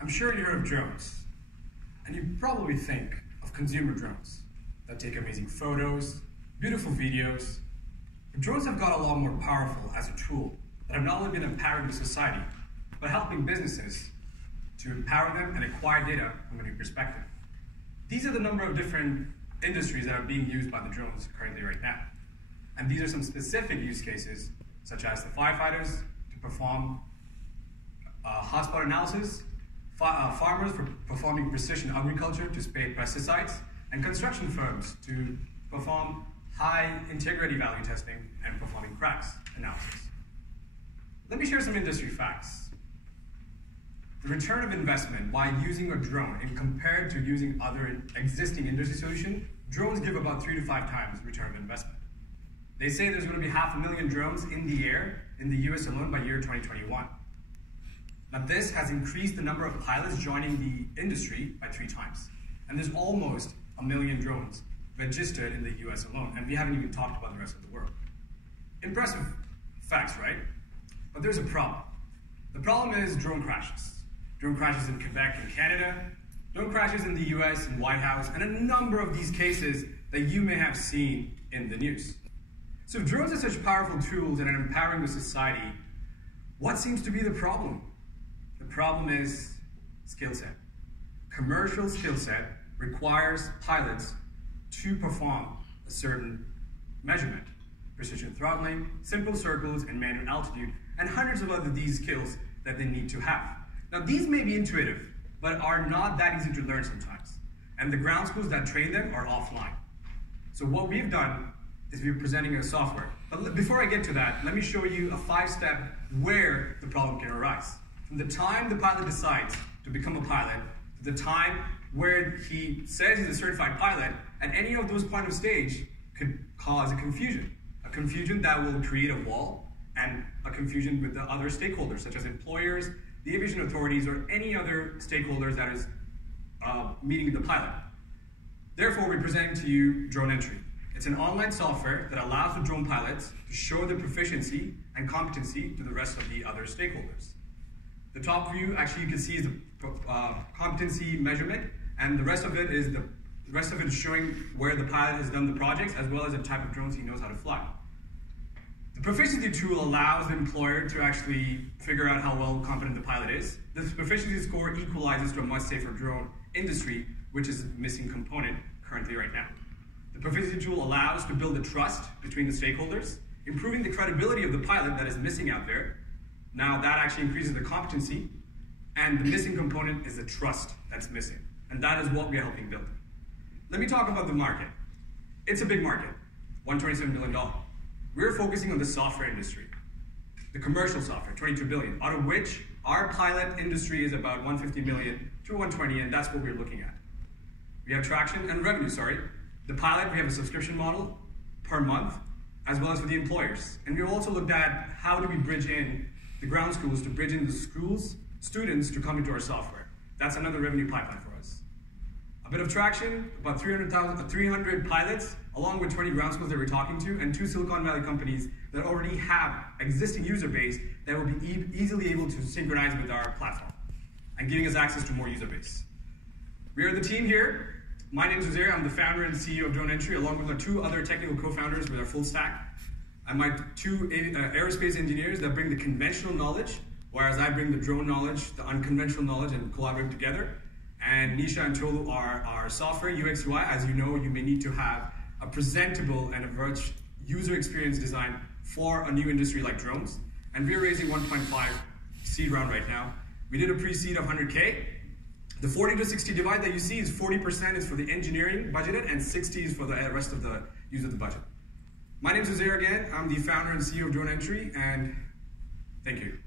I'm sure you heard of drones, and you probably think of consumer drones that take amazing photos, beautiful videos. But drones have got a lot more powerful as a tool that have not only been empowering the society, but helping businesses to empower them and acquire data from a new perspective. These are the number of different industries that are being used by the drones currently right now. And these are some specific use cases, such as the firefighters to perform hotspot analysis, farmers for performing precision agriculture to spray pesticides, and construction firms to perform high integrity value testing and performing cracks analysis. Let me share some industry facts. The return of investment by using a drone and compared to using other existing industry solutions, drones give about 3 to 5 times return of investment. They say there's going to be 500,000 drones in the air in the US alone by year 2021. Now this has increased the number of pilots joining the industry by 3 times. And there's almost 1 million drones registered in the US alone, and we haven't even talked about the rest of the world. Impressive facts, right? But there's a problem. The problem is drone crashes. Drone crashes in Quebec and Canada, drone crashes in the US and White House, and a number of these cases that you may have seen in the news. So if drones are such powerful tools and are empowering the society, what seems to be the problem? The problem is skill set. Commercial skill set requires pilots to perform a certain measurement. Precision throttling, simple circles, and manual altitude, and hundreds of other these skills that they need to have. Now these may be intuitive, but are not that easy to learn sometimes. And the ground schools that train them are offline. So what we've done is we're presenting a software. But before I get to that, let me show you a 5-step where the problem can arise. From the time the pilot decides to become a pilot, to the time where he says he's a certified pilot, at any of those point of stage could cause a confusion that will create a wall, and a confusion with the other stakeholders, such as employers, the aviation authorities, or any other stakeholders that is meeting the pilot. Therefore, we're presenting to you DroneEntry. It's an online software that allows the drone pilots to show their proficiency and competency to the rest of the other stakeholders. The top view, actually, you can see is the competency measurement, and the rest of it is showing where the pilot has done the projects, as well as the type of drones he knows how to fly. The proficiency tool allows the employer to actually figure out how well competent the pilot is. This proficiency score equalizes to a much safer drone industry, which is a missing component currently right now. The proficiency tool allows to build the trust between the stakeholders, improving the credibility of the pilot that is missing out there. Now that actually increases the competency, and the missing component is the trust that's missing. And that is what we are helping build. Let me talk about the market. It's a big market, $127 billion. We're focusing on the software industry, the commercial software, $22 billion, out of which our pilot industry is about $150 million to $120, and that's what we're looking at. We have traction and revenue, The pilot, we have a subscription model per month, as well as for the employers. And we've also looked at how do we bridge in the ground schools to bridge in the schools, students to come into our software. That's another revenue pipeline for us. A bit of traction, about 300 pilots, along with 20 ground schools that we're talking to, and 2 Silicon Valley companies that already have existing user base that will be easily able to synchronize with our platform and giving us access to more user base. We are the team here. My name is Jose. I'm the founder and CEO of DroneEntry, along with our 2 other technical co-founders with our full stack. And my 2 aerospace engineers that bring the conventional knowledge, whereas I bring the drone knowledge, the unconventional knowledge, and collaborate together. And Nisha and Tolu are our software, UX, UI. As you know, you may need to have a presentable and a user experience design for a new industry like drones. And we're raising 1.5 seed round right now. We did a pre-seed of 100K. The 40 to 60 divide that you see is 40% is for the engineering budgeted, and 60 is for the rest of the use of the budget. My name is Jose again. I'm the founder and CEO of DroneEntry, and thank you.